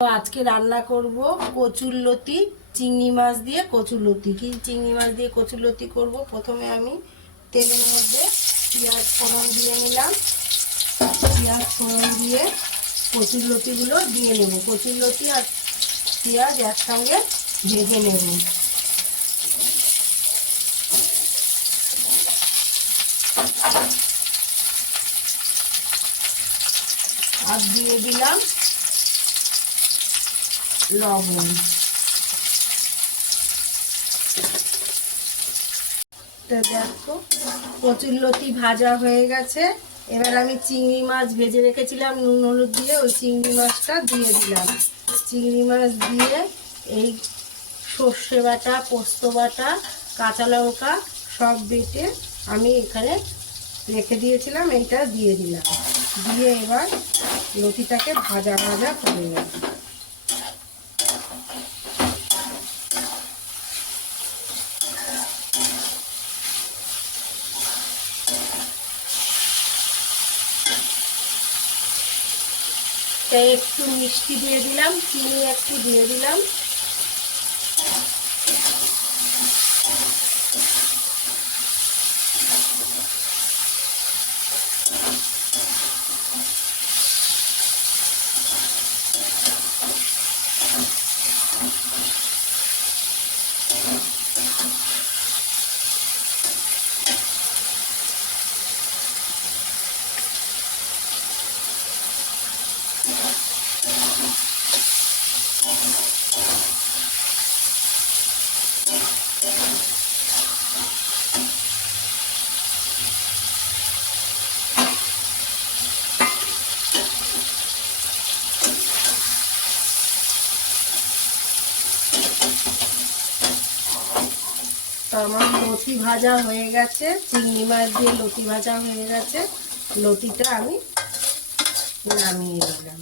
তো আজকে রান্না করব কচুরলতি চিংড়ি মাছ দিয়ে কচুরলতি। চিংড়ি মাছ দিয়ে কচুরলতি করব। প্রথমে আমি তেলের মধ্যে পেঁয়াজ ফোড়ন দিয়ে নিলাম। পেঁয়াজ ফোড়ন দিয়ে কচুরলতিগুলো দিয়ে নেব। কচুরলতি আর পেঁয়াজ একসঙ্গে ভেজে নেব। আর দিয়ে দিলাম লবণ। তো দেখো কচুরলতি ভাজা হয়ে গেছে। এবার আমি চিংড়ি মাছ ভেজে রেখেছিলাম নুন হলুদ দিয়ে, ওই চিংড়ি মাছটা দিয়ে দিলাম। চিংড়ি মাছ দিয়ে এই সর্ষে বাটা, পোস্ত বাটা, কাঁচা লঙ্কা সব বেটে আমি এখানে রেখে দিয়েছিলাম, এইটা দিয়ে দিলাম। দিয়ে এবার লতিটাকে ভাজা ভাজা করে নেব। একটু মিষ্টি দিয়ে দিলাম, চিনি একটু দিয়ে দিলাম। আমার লতি ভাজা হয়ে গেছে, চিংড়ি মাছ দিয়ে লতি ভাজা হয়ে গেছে। লতিটা আমি নামিয়ে নিলাম।